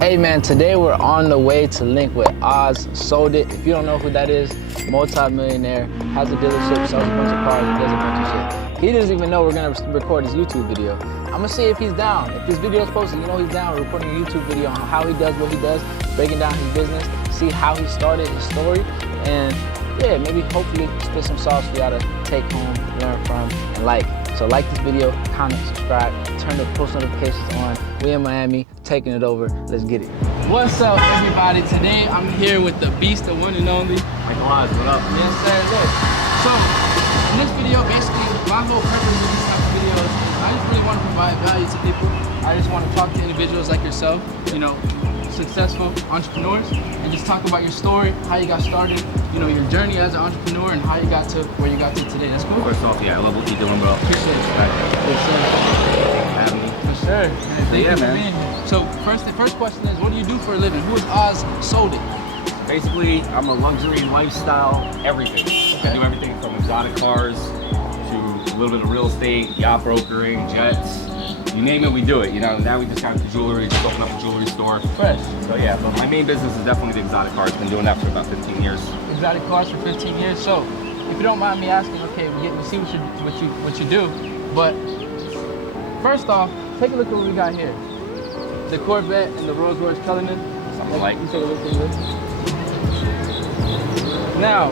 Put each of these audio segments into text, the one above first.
Hey man, today we're on the way to link with OZSOLDIT. If you don't know who that is, multi-millionaire, has a dealership, sells a bunch of cars, does a bunch of shit. He doesn't even know we're gonna record his YouTube video. I'm gonna see if he's down. If this video is posted, you know he's down. We're recording a YouTube video on how he does what he does, breaking down his business, see how he started his story, and yeah, maybe hopefully spit some sauce for y'all to take home, learn from, and like. So like this video, comment, subscribe, turn the post notifications on. We in Miami, taking it over. Let's get it. What's up, everybody? Today I'm here with the beast, the one and only. Michael Oz, what up? Yes, sir. Look. So in this video, basically, my whole purpose of these type of videos is I just really want to provide value to people. I just want to talk to individuals like yourself, you know, successful entrepreneurs, and just talk about your story, how you got started, you know, your journey as an entrepreneur, and how you got to where you got to today. That's cool. First off, yeah, I love what you're doing, bro. Appreciate it. Yes, sir. having me. For sure. Thank you for being here. So the first question is, what do you do for a living? Who is OZSOLDIT? Basically, I'm a luxury lifestyle, everything. Okay. I do everything from exotic cars to a little bit of real estate, yacht brokering, jets. You name it, we do it. You know, now we just got into jewelry, just opened up a jewelry store. Fresh. So yeah, but my main business is definitely the exotic cars. Been doing that for about 15 years. Exotic cars for 15 years. So, if you don't mind me asking, okay, we see what you do, but first off, take a look at what we got here. The Corvette and the Rolls Royce Cullinan. Something like. You take a look at this. Now,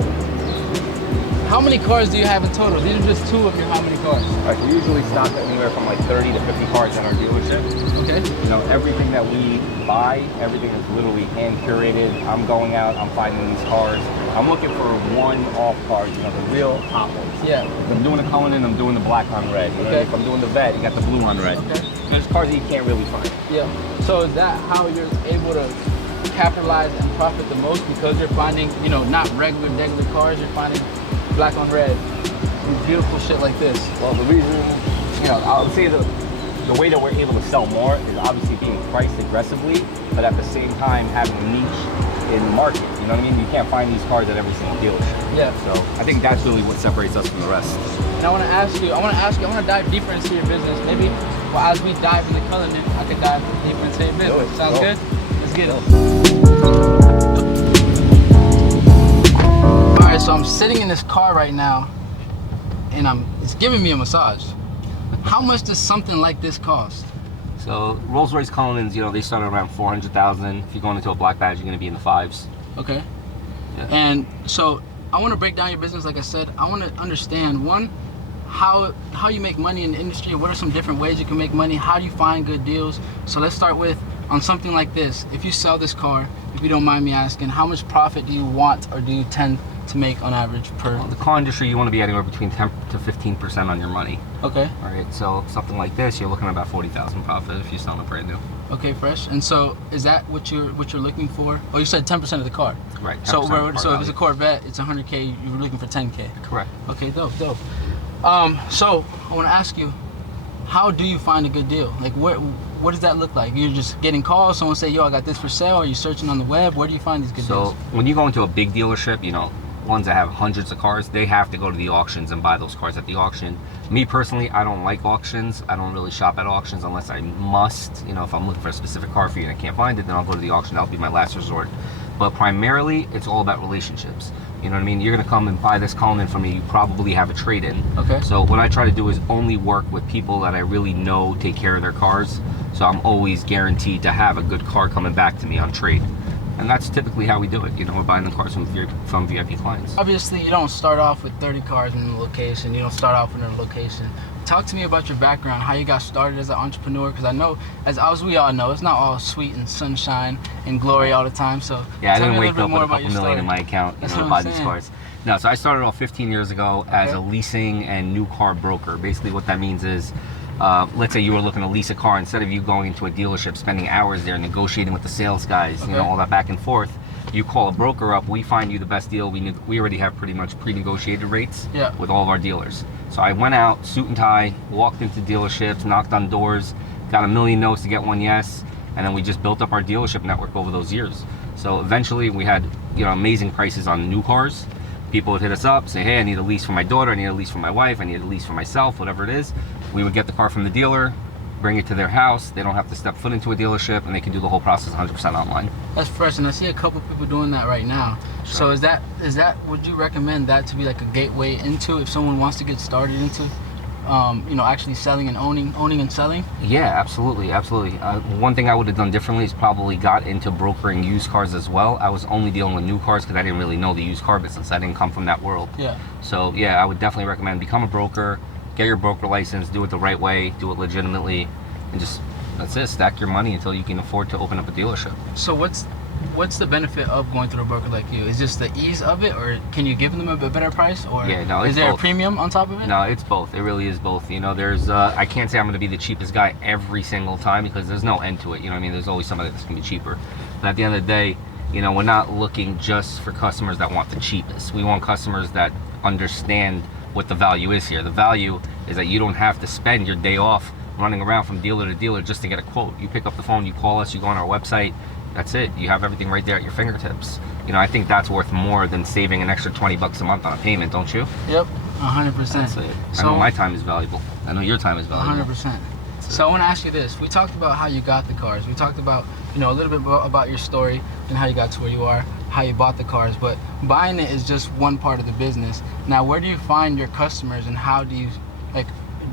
how many cars do you have in total? These are just two of your how many cars? Alright, we usually stock anywhere from like 30 to 50 cars in our dealership. Okay. You know, everything that we buy, everything is literally hand curated. I'm going out, I'm finding these cars. I'm looking for one-off cars, you know, the real top ones. Yeah. If I'm doing the Cullinan, I'm doing the black on red. You know, Okay. if I'm doing the Vet, you got the blue on red. Okay. There's cars that you can't really find. Yeah. So is that how you're able to capitalize and profit the most, because you're finding, you know, not regular cars, you're finding black on red, beautiful shit like this? Well, the reason, you know, I would say the way that we're able to sell more is obviously being priced aggressively, but at the same time having a niche in the market. You know what I mean? You can't find these cars at every single dealership. Yeah. So I think that's really what separates us from the rest. And I want to dive deeper into your business. Maybe, well, as we dive into Cullinan, I could dive deeper into your business. Sounds good? Let's get it. Alright, so I'm sitting in this car right now, and it's giving me a massage. How much does something like this cost? So Rolls-Royce Cullinans, you know, they start around 400,000. If you're going into a black badge, you're going to be in the fives. Okay. Yeah. And so I want to break down your business. Like I said, I want to understand, one, how you make money in the industry. What are some different ways you can make money? How do you find good deals? So let's start with, on something like this, if you sell this car, if you don't mind me asking, how much profit do you want or do you tend to make on average per? Well, the car industry, you want to be anywhere between 10 to 15% on your money. Okay. All right, so something like this, you're looking at about 40,000 profit if you're selling it brand new. Okay, fresh. And so is that what you're looking for? Oh, you said 10% of the car. Right. So if it's a Corvette, it's 100K. You're looking for 10K. Correct. Okay, dope. So I want to ask you, how do you find a good deal? Like, what does that look like? You're just getting calls, someone say, yo, I got this for sale. Are you searching on the web? Where do you find these good deals? So when you go into a big dealership, you know, ones that have hundreds of cars, they have to go to the auctions and buy those cars at the auction. Me personally, I don't like auctions. I don't really shop at auctions unless I must. You know, if I'm looking for a specific car for you and I can't find it, then I'll go to the auction. That'll be my last resort. But primarily, it's all about relationships. You know what I mean? You're gonna come and buy this Cullinan from me, you probably have a trade-in. Okay. So what I try to do is only work with people that I really know take care of their cars. So I'm always guaranteed to have a good car coming back to me on trade. And that's typically how we do it. You know, we're buying the cars from VIP clients. Obviously, you don't start off with 30 cars in a location. You don't start off in a location. Talk to me about your background, how you got started as an entrepreneur, because I know, as we all know, it's not all sweet and sunshine and glory all the time. So yeah, I didn't wake wake up with a couple million in my account, you know, to buy these cars. No, so I started off 15 years ago as a leasing and new car broker. Basically what that means is, let's say you were looking to lease a car, instead of you going into a dealership, spending hours there, negotiating with the sales guys, you know, all that back and forth, you call a broker up, we find you the best deal. We already have pretty much pre-negotiated rates with all of our dealers. So I went out, suit and tie, walked into dealerships, knocked on doors, got a million no's to get one yes, and then we just built up our dealership network over those years. So eventually we had, you know, amazing prices on new cars. People would hit us up, say, hey, I need a lease for my daughter, I need a lease for my wife, I need a lease for myself, whatever it is. We would get the car from the dealer, bring it to their house. They don't have to step foot into a dealership, and they can do the whole process 100% online. That's fresh, and I see a couple people doing that right now. Sure. So is that would you recommend that to be like a gateway into if someone wants to get started into, actually selling and owning and selling? Yeah, absolutely. One thing I would have done differently is probably got into brokering used cars as well. I was only dealing with new cars because I didn't really know the used car business. I didn't come from that world. Yeah. So yeah, I would definitely recommend become a broker, get your broker license, do it the right way, do it legitimately, and just, that's it, stack your money until you can afford to open up a dealership. So what's the benefit of going through a broker like you? Is just the ease of it, or can you give them a better price, or yeah, no, is there both. a premium on top of it? No, it's both. It really is both. There's I can't say I'm going to be the cheapest guy every single time because there's no end to it. There's always somebody that's going to be cheaper. But at the end of the day, we're not looking just for customers that want the cheapest. We want customers that understand what the value is here. The value is that you don't have to spend your day off running around from dealer to dealer just to get a quote. You pick up the phone, you call us, you go on our website. That's it. You have everything right there at your fingertips. I think that's worth more than saving an extra $20 a month on a payment, don't you? Yep, 100%. That's it. So, I know my time is valuable. I know your time is valuable. 100%. So I want to ask you this. We talked about how you got the cars. We talked about, a little bit about your story and how you got to where you are, how you bought the cars. But buying it is just one part of the business. Now, where do you find your customers, and how do you,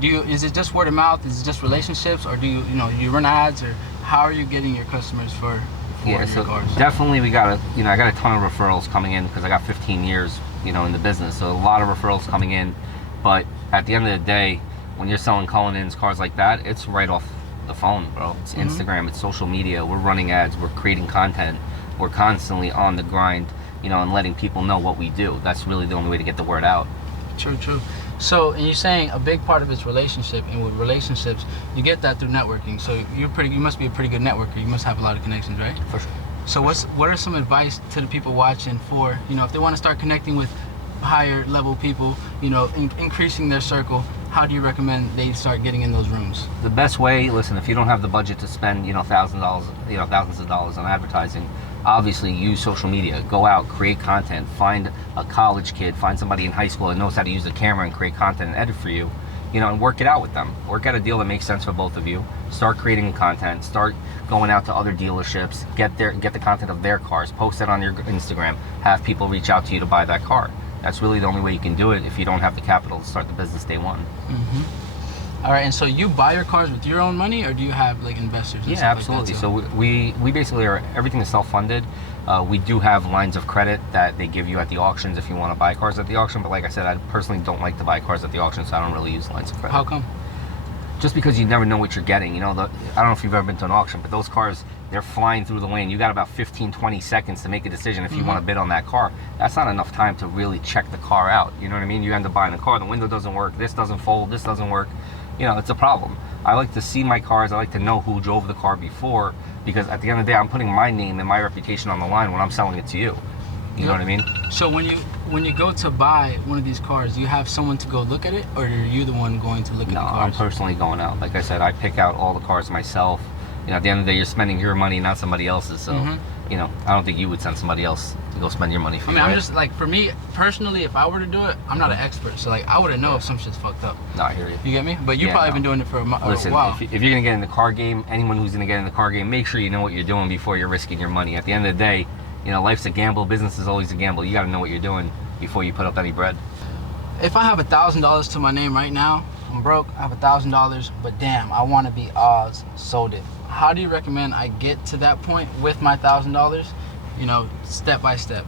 is it just word of mouth? Is it just relationships, or do you run ads, or how are you getting your customers for yeah, so cars? Definitely I got a ton of referrals coming in because I got 15 years, in the business. So a lot of referrals coming in. But at the end of the day, when you're selling Cullinan's cars like that, it's right off the phone, bro. It's Instagram, it's social media. We're running ads, we're creating content. We're constantly on the grind, and letting people know what we do. That's really the only way to get the word out. True. So, and you're saying a big part of it's relationship, and with relationships, you get that through networking. So you must be a pretty good networker. You must have a lot of connections, right? For sure. So what are some advice to the people watching for, if they want to start connecting with higher level people, increasing their circle, how do you recommend they start getting in those rooms? The best way, listen, if you don't have the budget to spend, thousands of dollars on advertising, obviously use social media. Go out, create content, find a college kid, find somebody in high school that knows how to use the camera and create content and edit for you, and work it out with them. Work out a deal that makes sense for both of you. Start creating content, start going out to other dealerships, get the content of their cars, post it on your Instagram, have people reach out to you to buy that car. That's really the only way you can do it if you don't have the capital to start the business day one. All right, and so you buy your cars with your own money, or do you have investors? And yeah, absolutely. So we basically everything is self-funded. We do have lines of credit that they give you at the auctions if you want to buy cars at the auction. But like I said, I personally don't like to buy cars at the auction, so I don't really use lines of credit. How come? Just because you never know what you're getting. I don't know if you've ever been to an auction, but those cars, they're flying through the lane. You got about 15, 20 seconds to make a decision if you want to bid on that car. That's not enough time to really check the car out. You know what I mean? You end up buying a car, the window doesn't work, this doesn't fold, this doesn't work. It's a problem. I like to see my cars. I like to know who drove the car before, because at the end of the day, I'm putting my name and my reputation on the line when I'm selling it to you. You know what I mean? So when you go to buy one of these cars, do you have someone to go look at it, or are you the one going to look at the cars? No, I'm personally going out. Like I said, I pick out all the cars myself. At the end of the day, you're spending your money, not somebody else's. So, I don't think you would send somebody else to go spend your money for you. I'm just for me personally, if I were to do it, I'm not an expert, so I wouldn't know if some shit's fucked up. No, I hear you. You get me? But you've probably been doing it for a while. Listen, if you're gonna get in the car game, anyone who's gonna get in the car game, make sure you know what you're doing before you're risking your money. At the end of the day, life's a gamble. Business is always a gamble. You got to know what you're doing before you put up any bread. If I have $1,000 to my name right now, I'm broke, I have $1,000, but damn, I want to be OZSOLDIT. How do you recommend I get to that point with my $1,000? Step by step.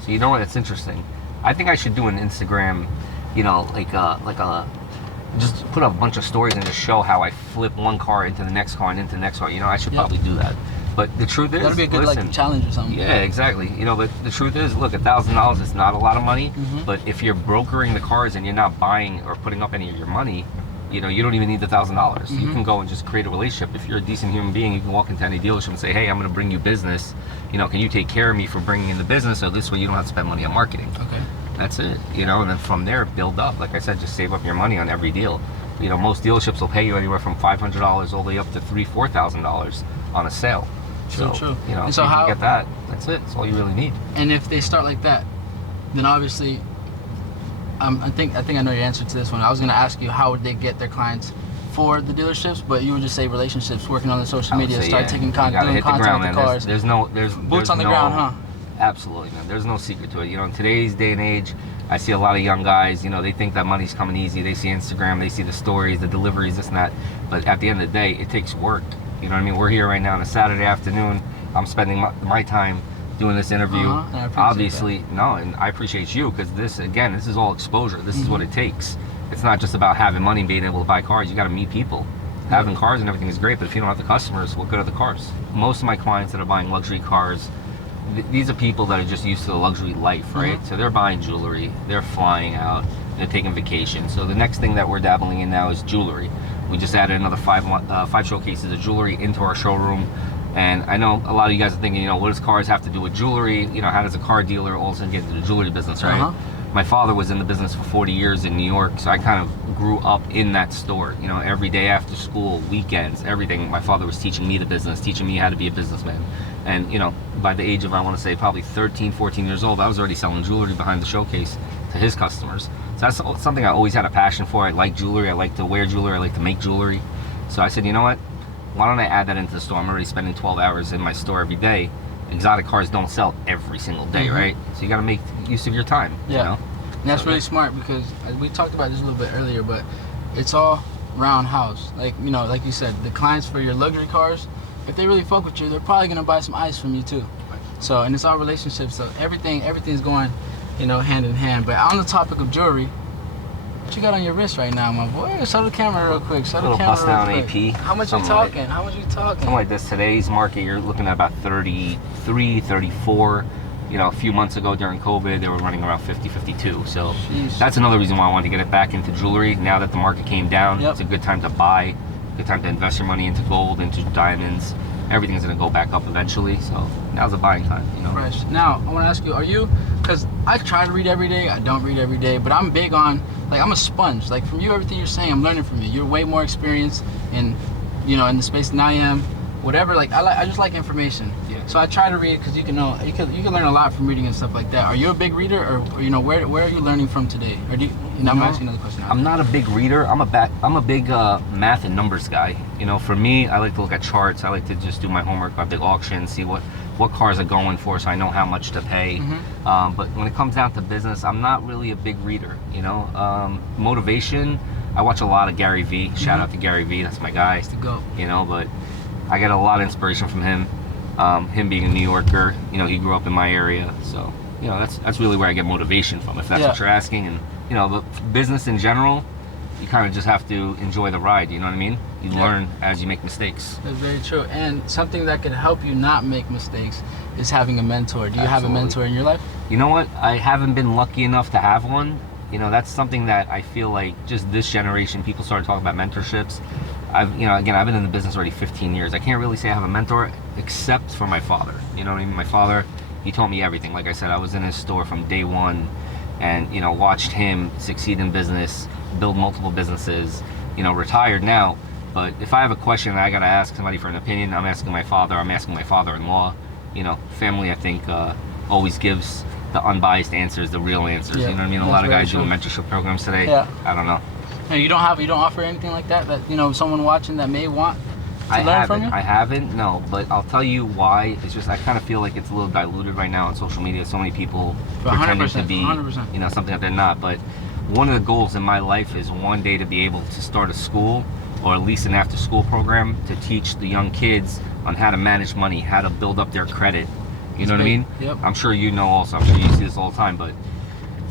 So you know what? It's interesting. I think I should do an Instagram, just put up a bunch of stories and just show how I flip one car into the next car and into the next car. I should probably do that. But the truth is, that'd be a good challenge or something. Yeah, exactly. But the truth is, look, $1,000 is not a lot of money. But if you're brokering the cars and you're not buying or putting up any of your money, you don't even need the $1,000. You can go and just create a relationship. If you're a decent human being, you can walk into any dealership and say, hey, I'm going to bring you business. Can you take care of me for bringing in the business? So this way you don't have to spend money on marketing. Okay. That's it. And then from there, build up. Like I said, just save up your money on every deal. Most dealerships will pay you anywhere from $500 all the way up to $3,000, $4,000 on a sale. True. And so how you get that? That's it. That's all you really need. And if they start like that, then obviously, I think I know your answer to this one. I was going to ask you, how would they get their clients for the dealerships, but you would just say relationships, working on the social media, start taking you gotta doing hit the content ground, with the man. cars. There's Boots on the ground, huh? Absolutely, man. There's no secret to it. You know, in today's day and age, I see a lot of young guys, you know, they think that money's coming easy. They see Instagram, they see the stories, the deliveries, this and that. But at the end of the day, it takes work. You know what I mean? We're here right now on a Saturday afternoon. I'm spending my time doing this interview. Obviously, no, and I appreciate you, because this is all exposure. This is what it takes. It's not just about having money and being able to buy cars. You got to meet people. Having cars and everything is great, but if you don't have the customers, what good are the cars? Most of my clients that are buying luxury cars, these are people that are just used to the luxury life, right? So they're buying jewelry, they're flying out, they're taking vacations. So the next thing that we're dabbling in now is jewelry. We just added another five showcases of jewelry into our showroom. And I know a lot of you guys are thinking, you know, what does cars have to do with jewelry? You know, how does a car dealer all of a sudden get into the jewelry business, right? My father was in the business for 40 years in New York, so I kind of grew up in that store. You know, every day after school, weekends, everything. My father was teaching me the business, teaching me how to be a businessman. And, you know, by the age of, I want to say, probably 13, 14 years old, I was already selling jewelry behind the showcase to his customers. So that's something I always had a passion for. I like jewelry, I like to wear jewelry, I like to make jewelry. So I said, you know what? Why don't I add that into the store? I'm already spending 12 hours in my store every day. Exotic cars don't sell every single day, right? So you got to make use of your time, you know? And that's really smart, because we talked about this a little bit earlier, but it's all round house. Like, you know, like you said, the clients for your luxury cars, if they really fuck with you, they're probably gonna buy some ice from you too. So, and it's all relationships. So everything's going, you know, hand in hand. But on the topic of jewelry, what you got on your wrist right now, my boy? Show the camera real quick. Show the camera real quick. AP. How much you talking? How much you talking? Something like this. Today's market, you're looking at about 33, 34. You know, a few months ago during COVID, they were running around 50, 52. So that's another reason why I wanted to get it back into jewelry. Now that the market came down, it's a good time to buy, good time to invest your money into gold, into diamonds. Everything's gonna go back up eventually. So now's the buying time, you know. Fresh. Now, I wanna ask you, because I try to read every day, I don't read every day, but I'm big on, like, I'm a sponge. Like, from you, everything you're saying, I'm learning from you. You're way more experienced in, you know, in the space than I am. Whatever, like, I just like information. So I try to read, because you can learn a lot from reading and stuff like that. Are you a big reader, or you know, where are you learning from today? Or do you, I'm asking another question. I'm not a big reader. I'm a big math and numbers guy. You know, for me, I like to look at charts. I like to just do my homework on big auctions, see what cars are going for, so I know how much to pay. But when it comes down to business, I'm not really a big reader. You know, motivation. I watch a lot of Gary Vee. Shout out to Gary Vee. That's my guy. To go. You know, but I get a lot of inspiration from him. Him being a New Yorker, you know, he grew up in my area, so you know that's really where I get motivation from, if that's what you're asking. And you know, but business in general, you kind of just have to enjoy the ride. You know what I mean? You learn as you make mistakes. That's very true. And something that can help you not make mistakes is having a mentor. Do you have a mentor in your life? You know what? I haven't been lucky enough to have one. You know, that's something that I feel like just this generation, people started talking about mentorships. I've been in the business already 15 years. I can't really say I have a mentor except for my father. You know what I mean? My father, he taught me everything. Like I said, I was in his store from day one, and you know, watched him succeed in business, build multiple businesses. You know, retired now, but if I have a question and I gotta ask somebody for an opinion, I'm asking my father. I'm asking my father-in-law. You know, family, I think, always gives the unbiased answers, the real answers. You know what I mean? A lot of guys doing mentorship programs today. I don't know. No, you don't offer anything like that you know, someone watching that may want to learn from you? I haven't, no, but I'll tell you why. It's just I kind of feel like it's a little diluted right now on social media. So many people pretending to be, 100%. You know, something that they're not. But one of the goals in my life is one day to be able to start a school, or at least an after-school program, to teach the young kids on how to manage money, how to build up their credit. You know what I mean? I'm sure you know also. I'm sure you see this all the time, but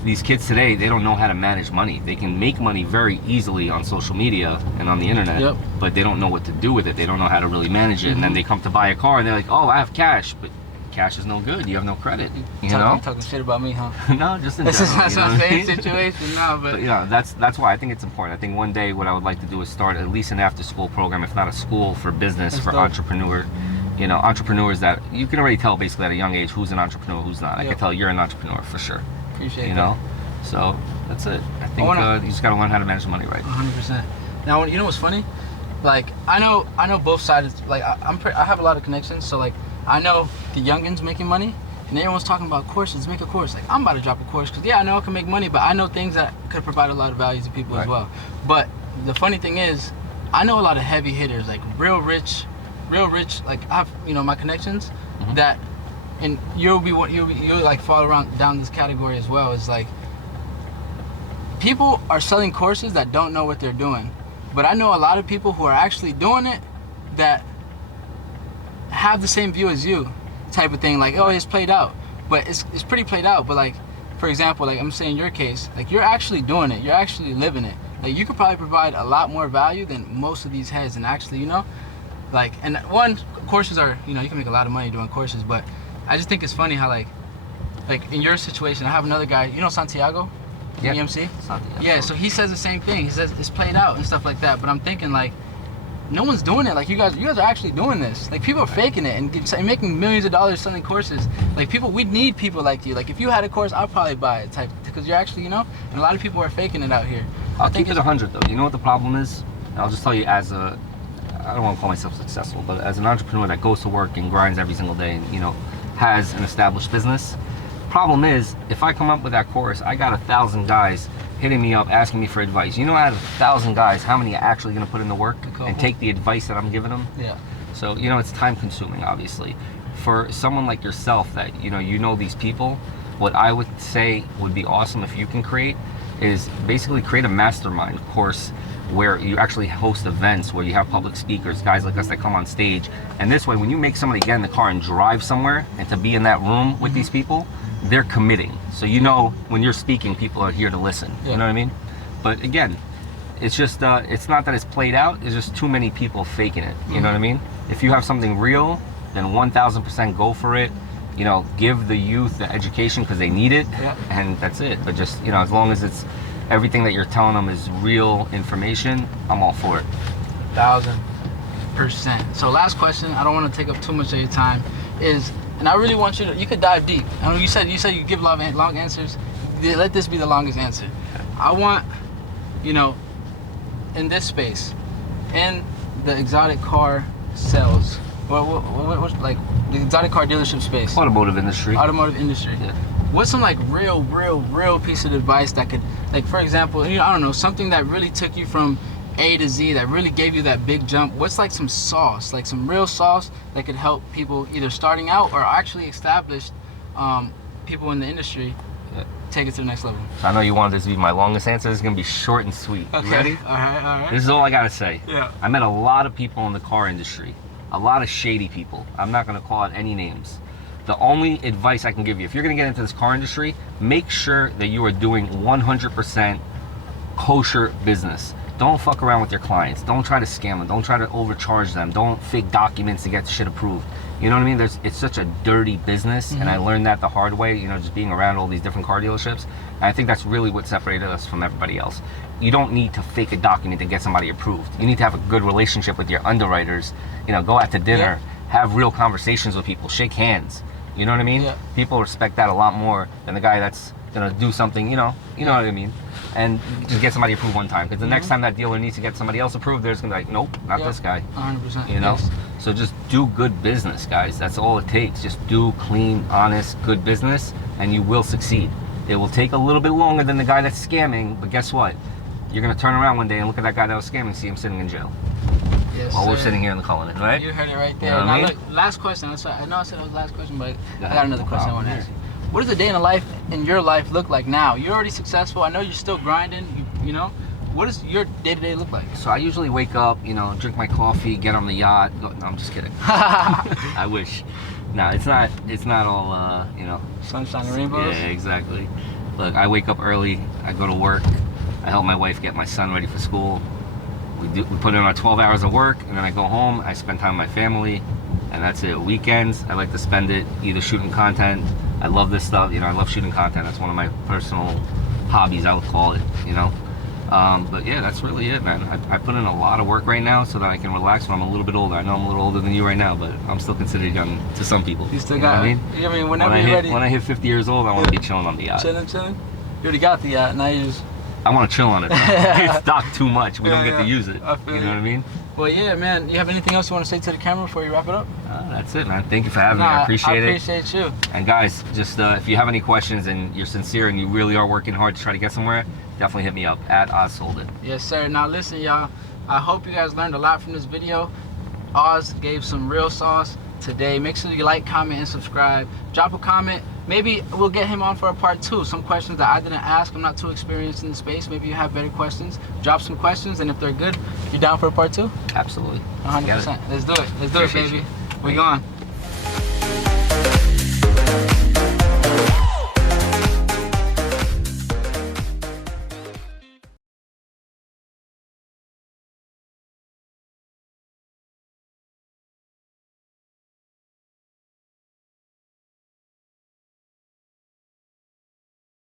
these kids today, they don't know how to manage money. They can make money very easily on social media and on the internet, but they don't know what to do with it. They don't know how to really manage it. And then they come to buy a car and they're like, oh, I have cash, but cash is no good. You have no credit. You know? You're talking shit about me, huh? No, just in general. That's not the same situation now, but yeah, that's why I think it's important. I think one day what I would like to do is start at least an after-school program, if not a school for business, for entrepreneurs. You know, entrepreneurs that you can already tell basically at a young age who's an entrepreneur, who's not. I can tell you're an entrepreneur for sure. Appreciate you know, so that's it. I think you just gotta learn how to manage money right. 100%. Now, you know what's funny? Like, I know both sides. Like, I have a lot of connections, so like I know the youngins making money, and everyone's talking about courses. Make a course. Like, I'm about to drop a course because I know I can make money, but I know things that could provide a lot of value to people as well. But the funny thing is, I know a lot of heavy hitters, like real rich. Like I have, you know, my connections that, and you'll like fall around down this category as well. It's like people are selling courses that don't know what they're doing, but I know a lot of people who are actually doing it that have the same view as you, type of thing. Like, oh, it's played out, but it's pretty played out. But like, for example, like I'm saying, your case, like you're actually doing it, you're actually living it. Like you could probably provide a lot more value than most of these heads, and actually, you know. Like, and one, courses are, you know, you can make a lot of money doing courses, but I just think it's funny how like in your situation, I have another guy, you know, Santiago, yeah. EMC? Santiago. Yeah, so he says the same thing. He says it's played out and stuff like that, but I'm thinking like, no one's doing it. Like you guys are actually doing this. Like people are faking it and making millions of dollars selling courses. Like people, we need people like you. Like if you had a course, I'll probably buy it, type, because you're actually, you know, and a lot of people are faking it out here. I'll keep it 100 though. You know what the problem is? I'll just tell you, as a, I don't want to call myself successful, but as an entrepreneur that goes to work and grinds every single day and, you know, has an established business, problem is, if I come up with that course, I got 1,000 guys hitting me up asking me for advice. You know, out of 1,000 guys, how many are actually going to put in the work and take the advice that I'm giving them? Yeah. So, you know, it's time consuming, obviously. For someone like yourself that, you know these people, what I would say would be awesome if you can create is basically create a mastermind course where you actually host events, where you have public speakers, guys like us that come on stage. And this way, when you make somebody get in the car and drive somewhere and to be in that room with these people, they're committing. So you know when you're speaking, people are here to listen. You know what I mean? But again, it's just, it's not that it's played out, it's just too many people faking it. You know what I mean? If you have something real, then 1,000% go for it. You know, give the youth the education because they need it, and that's it. But just, you know, as long as it's, everything that you're telling them is real information, I'm all for it. 1,000%. So last question, I don't want to take up too much of your time, is, and I really want you to, you could dive deep. I know you said you give long answers. Let this be the longest answer. I want, you know, in this space, in the exotic car sales, what's like the exotic car dealership space? Automotive industry. Automotive industry. Yeah. What's some like real piece of advice that could, like for example, you know, I don't know, something that really took you from A to Z, that really gave you that big jump? What's like some sauce, like some real sauce that could help people either starting out or actually established people in the industry take it to the next level? I know you wanted this to be my longest answer. This is gonna be short and sweet. Okay. You ready? All right. This is all I gotta say. Yeah. I met a lot of people in the car industry, a lot of shady people. I'm not gonna call out any names. The only advice I can give you, if you're gonna get into this car industry, make sure that you are doing 100% kosher business. Don't fuck around with your clients. Don't try to scam them. Don't try to overcharge them. Don't fake documents to get shit approved. You know what I mean? It's such a dirty business, and I learned that the hard way, you know, just being around all these different car dealerships. And I think that's really what separated us from everybody else. You don't need to fake a document to get somebody approved. You need to have a good relationship with your underwriters. You know, go out to dinner, have real conversations with people, shake hands. You know what I mean? Yeah. People respect that a lot more than the guy that's gonna do something, you know what I mean? And just get somebody approved one time. Because the next time that dealer needs to get somebody else approved, they're just gonna be like, nope, not this guy. 100%. You know? Yes. So just do good business, guys. That's all it takes. Just do clean, honest, good business, and you will succeed. It will take a little bit longer than the guy that's scamming, but guess what? You're gonna turn around one day and look at that guy that was scamming and see him sitting in jail. Yes, while we're sitting here in the Cullinan, right? You heard it right there. You know now, I mean? look, last question. I know I said it was the last question, but I got another question I want to ask you. What does a day in the life in your life look like now? You're already successful. I know you're still grinding. You know, what does your day-to-day look like? So I usually wake up, you know, drink my coffee, get on the yacht. Go, no, I'm just kidding. I wish. No, it's not all, you know. Sunshine and rainbows? Yeah, exactly. Look, I wake up early. I go to work. I help my wife get my son ready for school. We put in our 12 hours of work, and then I go home. I spend time with my family, and that's it. Weekends, I like to spend it either shooting content. I love this stuff. You know, I love shooting content. That's one of my personal hobbies, I would call it, you know. But yeah, that's really it, man. I put in a lot of work right now so that I can relax when I'm a little bit older. I know I'm a little older than you right now, but I'm still considered young to some people. You still got it? I mean, whenever you're ready. When I hit 50 years old, I want to be chilling on the yacht. Chilling? You already got the yacht, now you just... I want to chill on it. It's docked too much. We don't get to use it. You know what I mean? Well, yeah, man. You have anything else you want to say to the camera before you wrap it up? That's it, man. Thank you for having me. I appreciate it. I appreciate you. And guys, just if you have any questions and you're sincere and you really are working hard to try to get somewhere, definitely hit me up at OZSOLDIT. Yes, sir. Now listen, y'all. I hope you guys learned a lot from this video. Oz gave some real sauce today. Make sure you like, comment, and subscribe. Drop a comment. Maybe we'll get him on for a part 2. Some questions that I didn't ask. I'm not too experienced in the space. Maybe you have better questions. Drop some questions, and if they're good, you're down for a part 2? Absolutely. 100%. Let's do it. Let's do it, baby. We're gone.